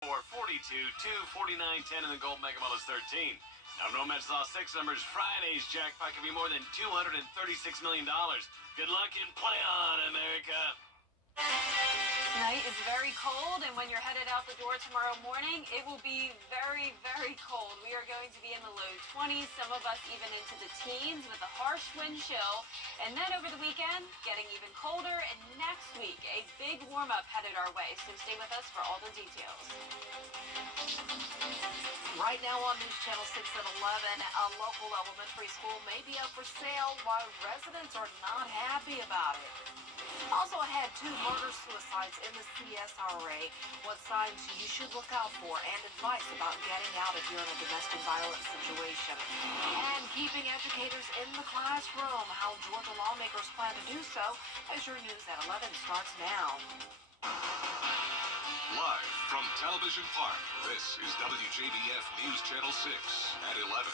42, 2, 49, 10, and the gold mega ball is 13. Now, no match saw six numbers. Friday's jackpot could be more than $236 million. Good luck and play on, America. Tonight is very cold, and when you're headed out the door tomorrow morning, it will be very, very cold. We are going to be in the low 20s, some of us even into the teens with a harsh wind chill. And then over the weekend, getting even colder, and next week, a big warm-up headed our way. So stay with us for all the details. Right now on News Channel 6 at 11, a local elementary school may be up for sale while residents are not happy about it. Also ahead, 2 murder-suicides in the CSRA. What signs you should look out for and advice about getting out if you're in a domestic violence situation. And keeping educators in the classroom, how Georgia lawmakers plan to do so as your news at 11 starts now. Live from Television Park, this is WJBF News Channel 6 at 11.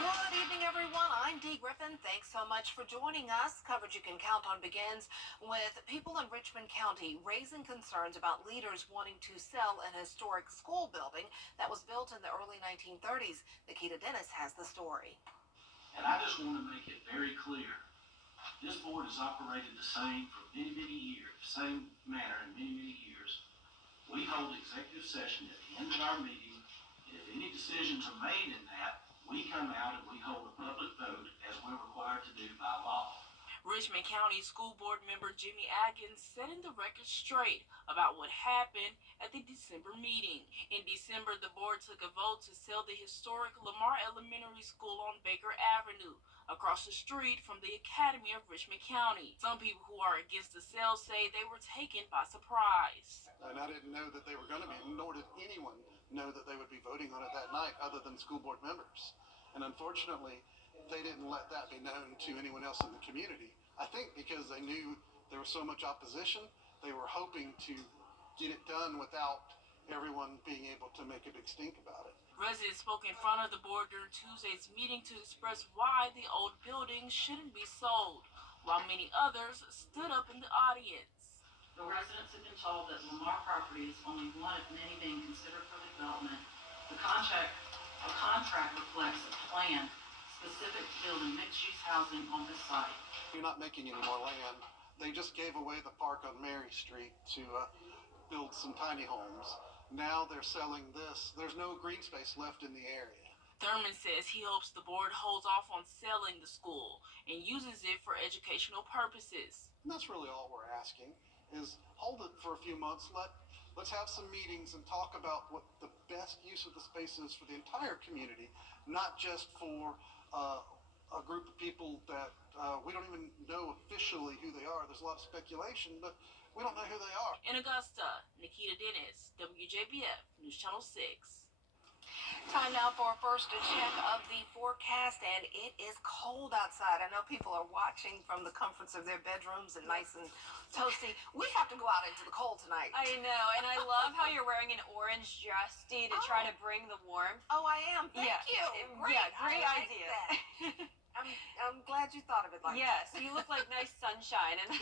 Good evening, everyone. I'm Dee Griffin. Thanks so much for joining us. Coverage you can count on begins with people in Richmond County raising concerns about leaders wanting to sell an historic school building that was built in the early 1930s. Nikita Dennis has the story. And I just want to make it very clear. This board has operated the same for many, many years, same manner in many, many years. We hold executive session at the end of our meeting, and if any decisions are made in that, we come out and we hold a public vote as we're required to do by law. Richmond County School Board member Jimmy Atkins setting the record straight about what happened at the December meeting. In December, the board took a vote to sell the historic Lamar Elementary School on Baker Avenue, across the street from the Academy of Richmond County. Some people who are against the sale say they were taken by surprise. And I didn't know that they were going to be, nor did anyone know that they would be voting on it that night other than school board members. And unfortunately, they didn't let that be known to anyone else in the community. I think because they knew there was so much opposition, they were hoping to get it done without everyone being able to make a big stink about it. Residents spoke in front of the board during Tuesday's meeting to express why the old building shouldn't be sold, while many others stood up in the audience. The residents have been told that Lamar property is only one of many being considered for development. A contract reflects a plan specific to building mixed-use housing on this site. You're not making any more land. They just gave away the park on Mary Street to build some tiny homes. Now they're selling this. There's no green space left in the area. Thurman says he hopes the board holds off on selling the school and uses it for educational purposes. And that's really all we're asking, is hold it for a few months. Let's have some meetings and talk about what the best use of the space is for the entire community, not just for a group of people that we don't even know officially who they are. There's a lot of speculation, but we don't know who they are. In Augusta, Nikita Dennis, WJBF News Channel 6. Time now for a first check of the forecast, and it is cold outside. I know people are watching from the comforts of their bedrooms and nice and toasty. We have to go out into the cold tonight. I know, and I love how you're wearing an orange dress, Dee, to try to bring the warmth. Oh, I am. Thank you. Great. Yeah, great I like idea. That. I'm glad you thought of it like that. Yes, you look like nice sunshine, and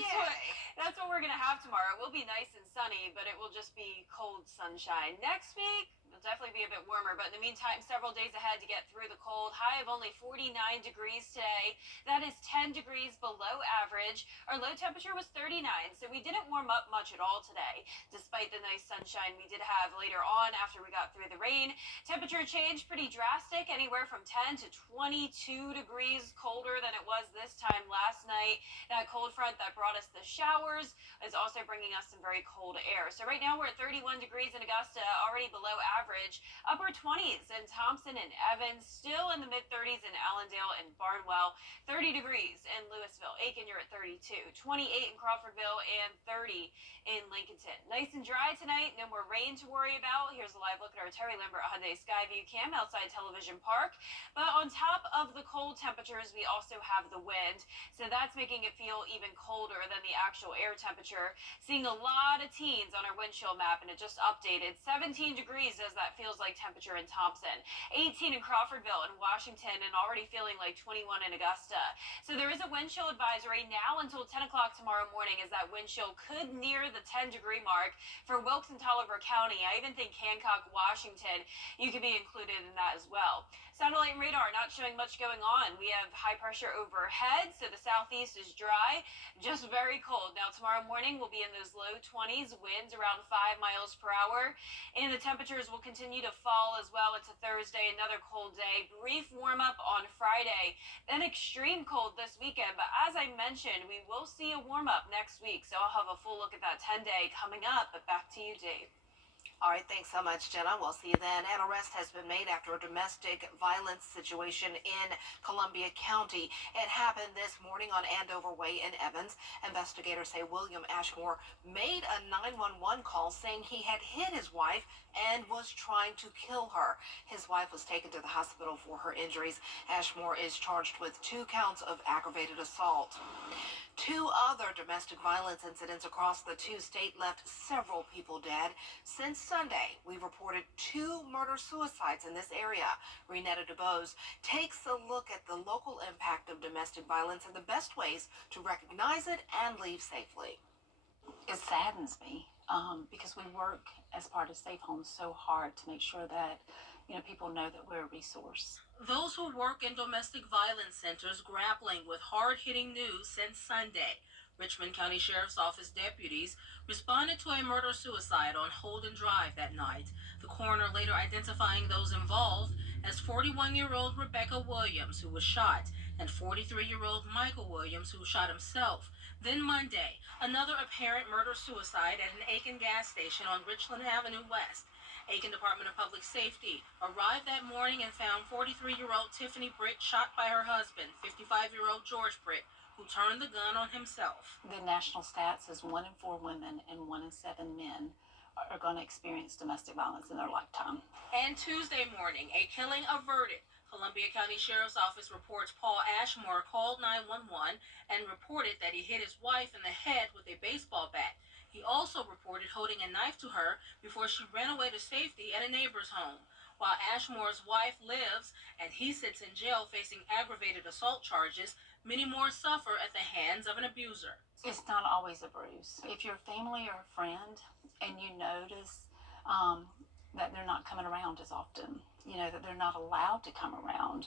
that's what we're going to have tomorrow. It will be nice and sunny, but it will just be cold sunshine. Next week, it'll definitely be a bit warmer, but in the meantime, several days ahead to get through the cold. High of only 49 degrees today. That is 10 degrees below average. Our low temperature was 39, so we didn't warm up much at all today, despite the nice sunshine we did have later on after we got through the rain. Temperature changed pretty drastic, anywhere from 10 to 22 degrees colder than it was this time last night. That cold front that brought us the showers is also bringing us some very cold air. So right now we're at 31 degrees in Augusta, already below average. Upper 20s in Thompson and Evans, still in the mid-30s in Allendale and Barnwell. 30 degrees in Louisville. Aiken, you're at 32. 28 in Crawfordville and 30 in Lincolnton. Nice and dry tonight. No more rain to worry about. Here's a live look at our Terry Lambert Hyundai Skyview cam outside Television Park. But on top of the cold temperatures, we also have the wind. So that's making it feel even colder than the actual air temperature. Seeing a lot of teens on our wind chill map, and it just updated. 17 degrees as that feels like temperature in Thompson. 18 in Crawfordville and Washington, and already feeling like 21 in Augusta. So there is a wind chill advisory now until 10 o'clock tomorrow morning, as that wind chill could near the 10-degree mark for Wilkes and Taliaferro County. I even think Hancock, Washington, you could be included in that as well. Satellite and radar not showing much going on. We have high pressure overhead, so the southeast is dry, just very cold. Now tomorrow morning we'll be in those low 20s, winds around 5 miles per hour, and the temperatures will continue to fall as well into Thursday. Another cold day, brief warm up on Friday, then extreme cold this weekend. But as I mentioned, we will see a warm up next week, so I'll have a full look at that 10-day coming up. But back to you, Dave. All right, thanks so much, Jenna. We'll see you then. An arrest has been made after a domestic violence situation in Columbia County. It happened this morning on Andover Way in Evans. Investigators say William Ashmore made a 911 call saying he had hit his wife and was trying to kill her. His wife was taken to the hospital for her injuries. Ashmore is charged with 2 counts of aggravated assault. 2 other domestic violence incidents across the 2 states left several people dead. Since Sunday, we've reported 2 murder-suicides in this area. Renetta DeBose takes a look at the local impact of domestic violence and the best ways to recognize it and leave safely. It saddens me because we work as part of Safe Homes so hard to make sure that people know that we're a resource. Those who work in domestic violence centers grappling with hard-hitting news since Sunday. Richmond County Sheriff's Office deputies responded to a murder-suicide on Holden Drive that night. The coroner later identifying those involved as 41-year-old Rebecca Williams, who was shot, and 43-year-old Michael Williams, who shot himself. Then Monday, another apparent murder-suicide at an Aiken gas station on Richland Avenue West. Aiken Department of Public Safety arrived that morning and found 43-year-old Tiffany Britt shot by her husband, 55-year-old George Britt, who turned the gun on himself. The national stats is 1 in 4 women and 1 in 7 men are going to experience domestic violence in their lifetime. And Tuesday morning, a killing averted. Columbia County Sheriff's Office reports Paul Ashmore called 911 and reported that he hit his wife in the head with a baseball bat. He also reported holding a knife to her before she ran away to safety at a neighbor's home. While Ashmore's wife lives and he sits in jail facing aggravated assault charges, many more suffer at the hands of an abuser. It's not always a bruise. If you're a family or a friend and you notice that they're not coming around as often, that they're not allowed to come around,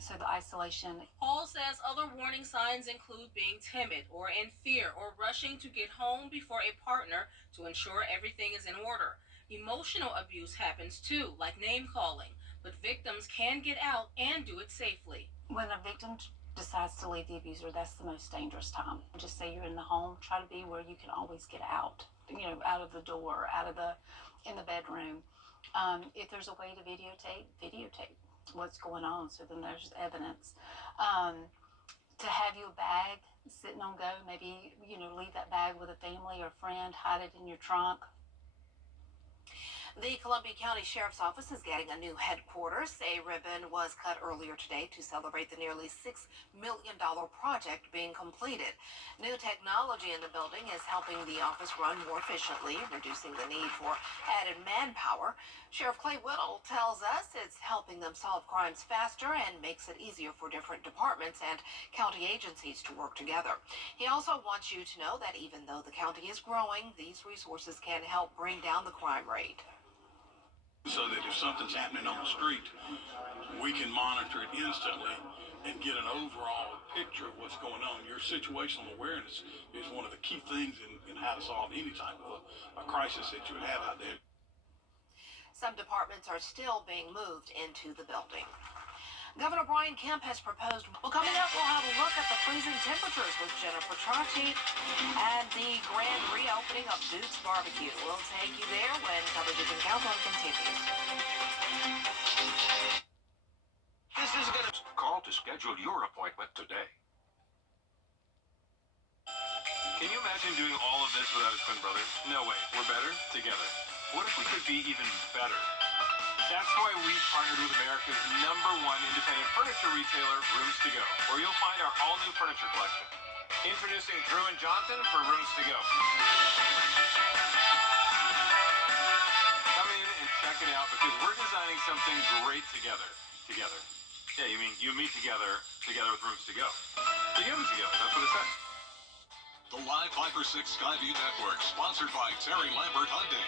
so the isolation. Paul says other warning signs include being timid or in fear or rushing to get home before a partner to ensure everything is in order. Emotional abuse happens too, like name calling, but victims can get out and do it safely. When a victim decides to leave the abuser, that's the most dangerous time. Just say you're in the home, try to be where you can always get out, out of the door, in the bedroom. If there's a way to videotape what's going on, so then there's evidence. To have your bag sitting on go, maybe leave that bag with a family or friend, hide it in your trunk. The Columbia County Sheriff's Office is getting a new headquarters. A ribbon was cut earlier today to celebrate the nearly $6 million project being completed. New technology in the building is helping the office run more efficiently, reducing the need for added manpower. Sheriff Clay Whittle tells us it's helping them solve crimes faster and makes it easier for different departments and county agencies to work together. He also wants you to know that even though the county is growing, these resources can help bring down the crime rate. So that if something's happening on the street, we can monitor it instantly and get an overall picture of what's going on. Your situational awareness is one of the key things in how to solve any type of a crisis that you would have out there. Some departments are still being moved into the building. Governor Brian Kemp has proposed. Well, coming up, we'll have a look at the freezing temperatures with Jennifer Tracci and the grand reopening of Duke's Barbecue. We'll take you there when coverage in Countdown continues. This is going to call to schedule your appointment today. Can you imagine doing all of this without a twin brother? No way. We're better together. What if we could be even better? That's why we've partnered with America's #1 independent furniture retailer, Rooms to Go, where you'll find our all-new furniture collection. Introducing Drew and Johnson for Rooms to Go. Come in and something great together. Together. Yeah, you mean you meet together, together with rooms to go. Together, that's what it said. The Live 5 for 6 Skyview Network, sponsored by Terry Lambert Hyundai.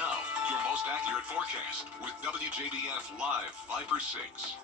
Now, your most accurate forecast with WJBF Live 5 for 6.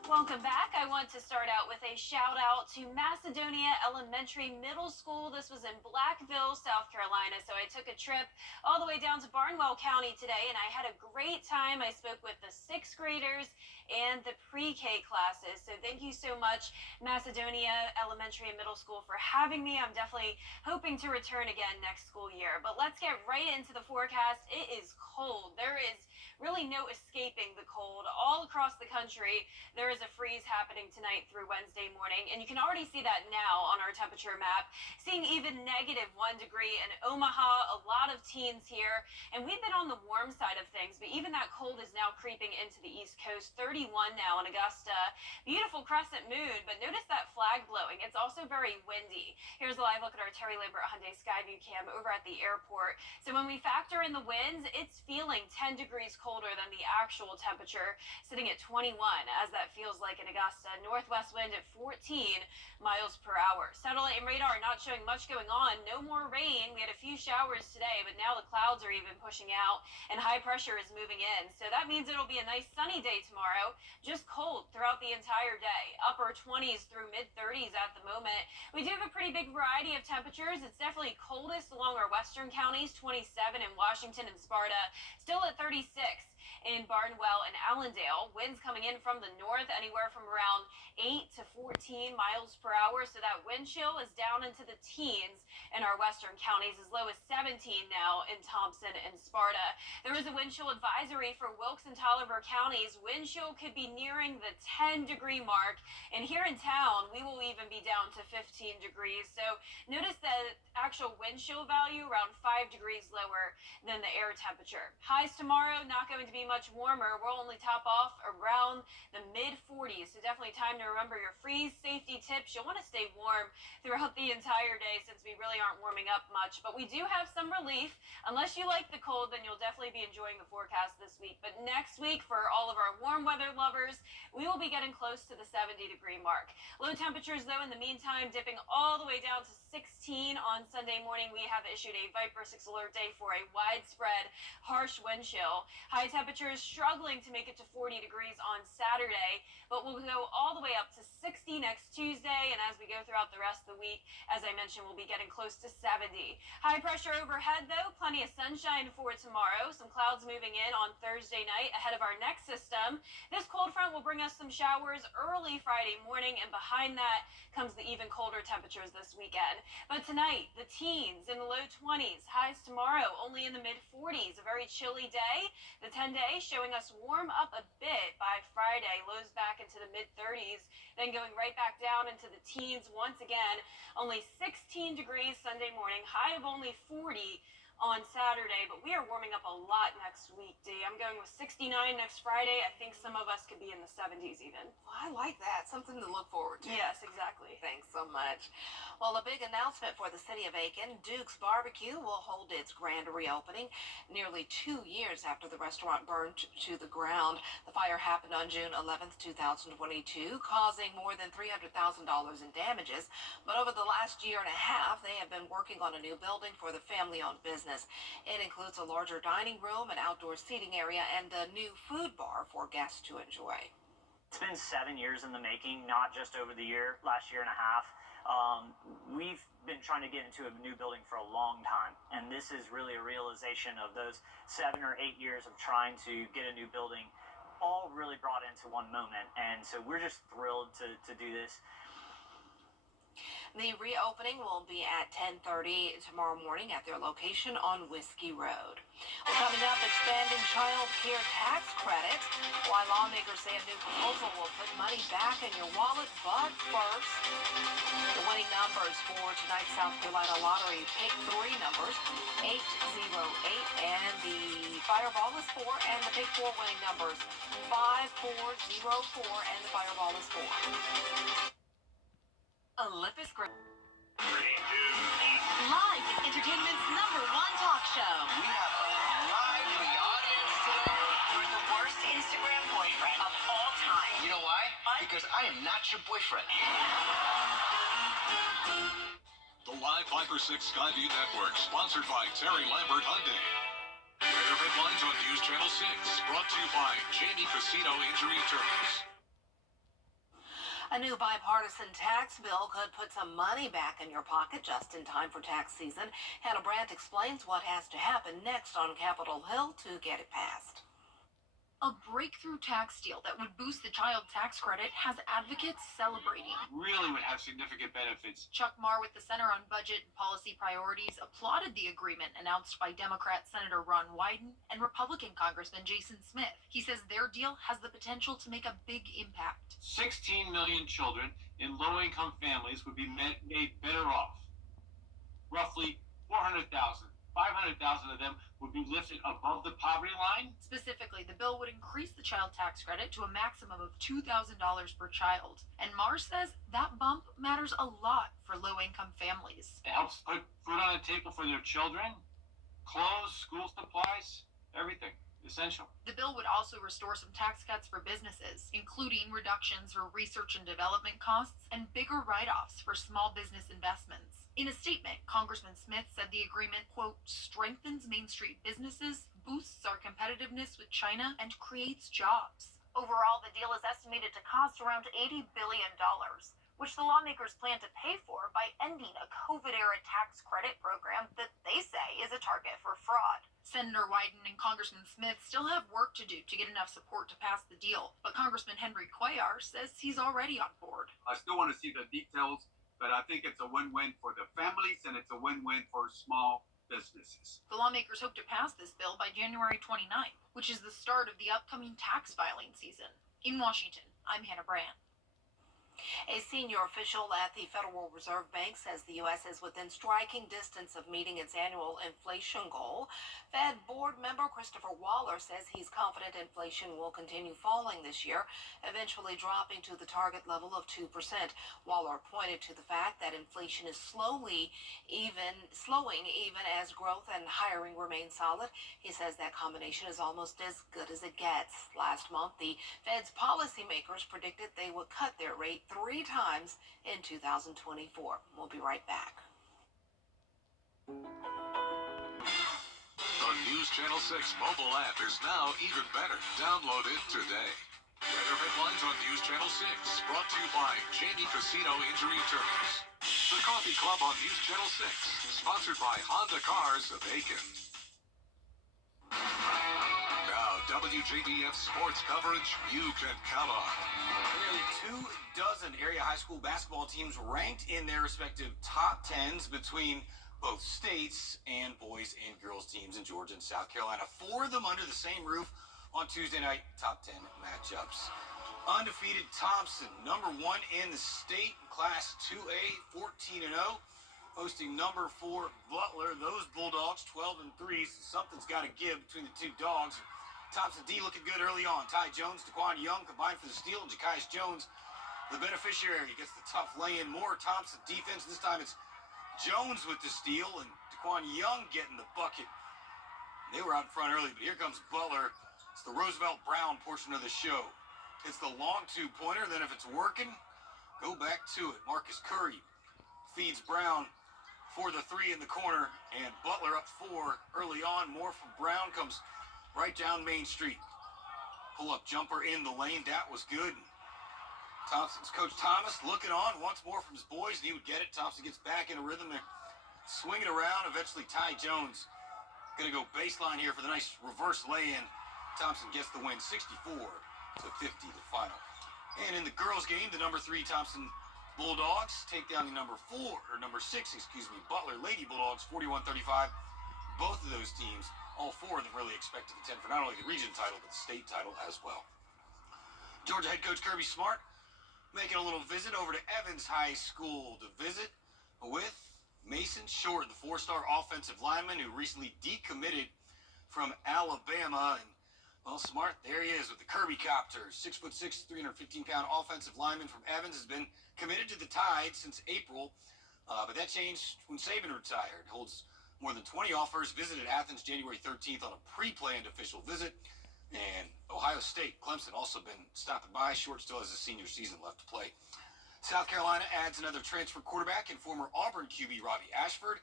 Welcome back. I want to start out with a shout out to Macedonia Elementary Middle School. This was in Blackville, South Carolina. So I took a trip all the way down to Barnwell County today, and I had a great time. I spoke with the 6th graders and the pre-K classes. So thank you so much, Macedonia Elementary and Middle School, for having me. I'm definitely hoping to return again next school year. But let's get right into the forecast. It is cold. There is really no escaping the cold. All across the country, there is a freeze happening tonight through Wednesday morning, and you can already see that now on our temperature map. Seeing even -1 degree in Omaha, a lot of teens here, and we've been on the warm side of things, but even that cold is now creeping into the East Coast. 31 now in Augusta. Beautiful crescent moon, but notice that flag blowing. It's also very windy. Here's a live look at our Terry Lambert Hyundai Skyview cam over at the airport. So when we factor in the winds, it's feeling 10 degrees colder than the actual temperature, sitting at 21, as that feels like in Augusta. Northwest wind at 14 miles per hour. Satellite and radar not showing much going on. No more rain. We had a few showers today, but now the clouds are even pushing out, and high pressure is moving in. So that means it'll be a nice sunny day tomorrow. Just cold throughout the entire day. Upper 20s through mid-30s at the moment. We do have a pretty big variety of temperatures. It's definitely coldest along our western counties, 27 in Washington and Sparta, still at 36 in Barnwell and Allendale. Winds coming in from the north, anywhere from around 8 to 14 miles per hour. So that wind chill is down into the teens in our western counties, as low as 17 now in Thompson and Sparta. There is a wind chill advisory for Wilkes and Tolliver counties. Wind chill could be nearing the 10-degree mark. And here in town, we will even be down to 15 degrees. So notice the actual wind chill value around 5 degrees lower than the air temperature. Highs tomorrow, not going to be much warmer. We'll only top off around the mid-40s. So definitely time to remember your freeze safety tips. You'll want to stay warm throughout the entire day since we really aren't warming up much. But we do have some relief. Unless you like the cold, then you'll definitely be enjoying the forecast this week. But next week, for all of our warm weather lovers, we will be getting close to the 70-degree mark. Low temperatures, though, in the meantime, dipping all the way down to 16 on Sunday morning. We have issued a Viper 6 alert day for a widespread harsh wind chill. High temperatures struggling to make it to 40 degrees on Saturday, but we'll go all the way up to 60 next Tuesday. And as we go throughout the rest of the week, as I mentioned, we'll be getting close to 70. High pressure overhead, though, plenty of sunshine for tomorrow. Some clouds moving in on Thursday night ahead of our next system. This cold front will bring us some showers early Friday morning, and behind that comes the even colder temperatures this weekend. But tonight, the teens in the low 20s. Highs tomorrow only in the mid-40s. A very chilly day. The 10-day showing us warm up a bit by Friday. Lows back into the mid-30s, then going right back down into the teens once again. Only 16 degrees Sunday morning. High of only 40 on Saturday, but we are warming up a lot next week, Dee. I'm going with 69 next Friday. I think some of us could be in the 70s even. Well, I like that. Something to look forward to. Yes, exactly. Thanks so much. Well, a big announcement for the city of Aiken. Duke's Barbecue will hold its grand reopening nearly 2 years after the restaurant burned to the ground. The fire happened on June 11th, 2022, causing more than $300,000 in damages. But over the last year and a half, they have been working on a new building for the family-owned business. It includes a larger dining room, an outdoor seating area, and a new food bar for guests to enjoy. It's been 7 years in the making, not just over the last year and a half. We've been trying to get into a new building for a long time, and this is really a realization of those 7 or 8 years of trying to get a new building, all really brought into one moment. And so we're just thrilled to do this. The reopening will be at 10:30 tomorrow morning at their location on Whiskey Road. Well, coming up, expanding child care tax credit. Why lawmakers say a new proposal will put money back in your wallet. But first, the winning numbers for tonight's South Carolina Lottery. Pick 3 numbers, 8, 0, 8, and the Fireball is 4, and the Pick 4 winning numbers, 5, 4, 0, 4, and the Fireball is 4. Olympus Group. 3, 2, 1. Live is entertainment's #1 talk show. We have a lively audience today. We're in the because I am not your boyfriend. The live Viper 6 Skyview Network, sponsored by Terry Lambert Hyundai. Weather headlines on News Channel 6, brought to you by Jamie Casino Injury Attorneys. A new bipartisan tax bill could put some money back in your pocket just in time for tax season. Hannah Brandt explains what has to happen next on Capitol Hill to get it passed. A breakthrough tax deal that would boost the child tax credit has advocates celebrating. Really would have significant benefits. Chuck Marr with the Center on Budget and Policy Priorities applauded the agreement announced by Democrat Senator Ron Wyden and Republican Congressman Jason Smith. He says their deal has the potential to make a big impact. 16 million children in low-income families would be made better off. Roughly 400,000. 500,000 of them would be lifted above the poverty line. Specifically, the bill would increase the child tax credit to a maximum of $2,000 per child. And Marr says that bump matters a lot for low-income families. It helps put food on the table for their children, clothes, school supplies, everything. Essential. The bill would also restore some tax cuts for businesses, including reductions for research and development costs and bigger write-offs for small business investments. In a statement, Congressman Smith said the agreement, quote, strengthens Main Street businesses, boosts our competitiveness with China, and creates jobs. Overall, the deal is estimated to cost around $80 billion, which the lawmakers plan to pay for by ending a COVID-era tax credit program that they say is a target for fraud. Senator Wyden and Congressman Smith still have work to do to get enough support to pass the deal, but Congressman Henry Cuellar says he's already on board. I still want to see the details, but I think it's a win-win for the families and it's a win-win for small businesses. The lawmakers hope to pass this bill by January 29th, which is the start of the upcoming tax filing season. In Washington, I'm Hannah Brandt. A senior official at the Federal Reserve Bank says the U.S. is within striking distance of meeting its annual inflation goal. Fed board member Christopher Waller says he's confident inflation will continue falling this year, eventually dropping to the target level of 2%. Waller pointed to the fact that inflation is slowing even as growth and hiring remain solid. He says that combination is almost as good as it gets. Last month, the Fed's policymakers predicted they would cut their rate 3 times in 2024. We'll be right back. The News Channel 6 mobile app is now even better. Download it today. Weather headlines on News Channel 6, brought to you by Jamie Casino Injury Attorneys. The Coffee Club on News Channel 6, sponsored by Honda Cars of Aiken. Now, WJBF sports coverage you can count on. Nearly 24 area high school basketball teams ranked in their respective top 10s between both states and boys and girls teams in Georgia and South Carolina. 4 of them under the same roof on Tuesday night top 10 matchups. Undefeated Thompson, number 1 in the state, Class 2A, 14-0. Hosting number 4 Butler. Those Bulldogs 12-3. Something's got to give between the two dogs. Thompson D looking good early on. Ty Jones, Daquan Young combined for the steal, and Ja'Kias Jones, the beneficiary, gets the tough lay-in. More Thompson defense. This time it's Jones with the steal and Daquan Young getting the bucket. They were out in front early, but here comes Butler. It's the Roosevelt Brown portion of the show. It's the long 2-pointer. Then if it's working, go back to it. Marcus Curry feeds Brown for the 3 in the corner, and Butler up 4 early on. More from Brown comes right down Main Street. Pull-up jumper in the lane. That was good. Thompson's Coach Thomas looking on once more from his boys, and he would get it. Thompson gets back in a rhythm there. Swinging around. Eventually, Ty Jones going to go baseline here for the nice reverse lay-in. Thompson gets the win, 64-50, the final. And in the girls' game, the number 3 Thompson Bulldogs take down the number 6, Butler Lady Bulldogs, 41-35. Both of those teams, all 4 of them really expect to contend for not only the region title, but the state title as well. Georgia head coach Kirby Smart making a little visit over to Evans High School to visit with Mason Short, the 4-star offensive lineman who recently decommitted from Alabama. And, well, Smart, there he is with the Kirby Copter. 6'6", 315-pound offensive lineman from Evans has been committed to the Tide since April, but that changed when Saban retired. Holds more than 20 offers, visited Athens January 13th on a pre-planned official visit. And Ohio State, Clemson also been stopping by. Short still has a senior season left to play. South Carolina adds another transfer quarterback and former Auburn QB Robbie Ashford.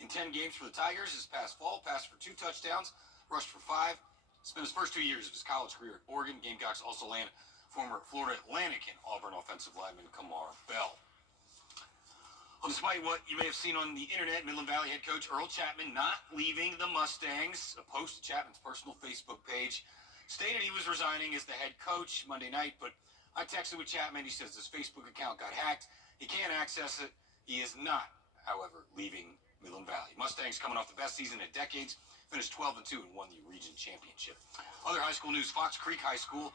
In 10 games for the Tigers this past fall, passed for 2 touchdowns, rushed for 5. Spent his first 2 years of his college career at Oregon. Gamecocks also land former Florida Atlantic and Auburn offensive lineman Kamar Bell. Well, despite what you may have seen on the internet, Midland Valley head coach Earl Chapman not leaving the Mustangs. A post to Chapman's personal Facebook page stated he was resigning as the head coach Monday night, but I texted with Chapman. He says his Facebook account got hacked. He can't access it. He is not, however, leaving Midland Valley. Mustangs coming off the best season in decades, finished 12-2 and won the region championship. Other high school news, Fox Creek High School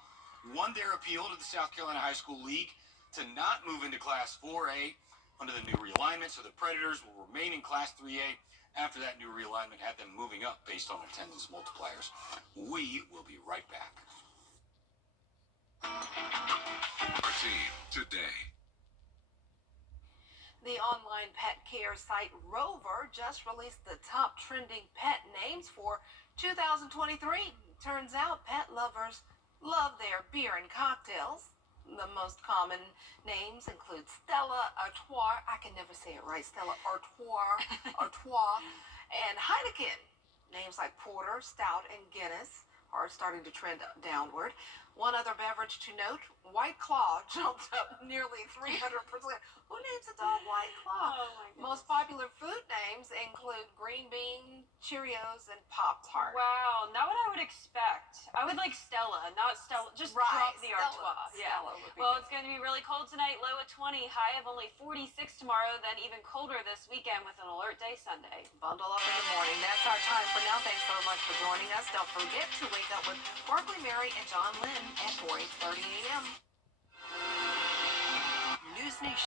won their appeal to the South Carolina High School League to not move into Class 4A under the new realignment, so the Predators will remain in Class 3A after that new realignment had them moving up based on attendance multipliers. We will be right back. Our team today. The online pet care site Rover just released the top trending pet names for 2023. Turns out pet lovers love their beer and cocktails. The most common names include Stella Artois. I can never say it right. Stella Artois, and Heineken. Names like Porter, Stout, and Guinness are starting to trend downward. One other beverage to note, White Claw jumped up nearly 300%. Who names a dog White Claw? Oh my goodness. Most popular food names include green bean, Cheerios, and Pop-Tart. Wow, not what I would expect. I would like Stella, not Stella. Just drop the Artois. Yeah. Well, it's going to be really cold tonight, low at 20, high of only 46 tomorrow, then even colder this weekend with an alert day Sunday. Bundle up in the morning. That's our time for now. Thanks so much for joining us. Don't forget to wake up with Barkley, Mary, and John Lynn at 4:30 a.m. News Nation.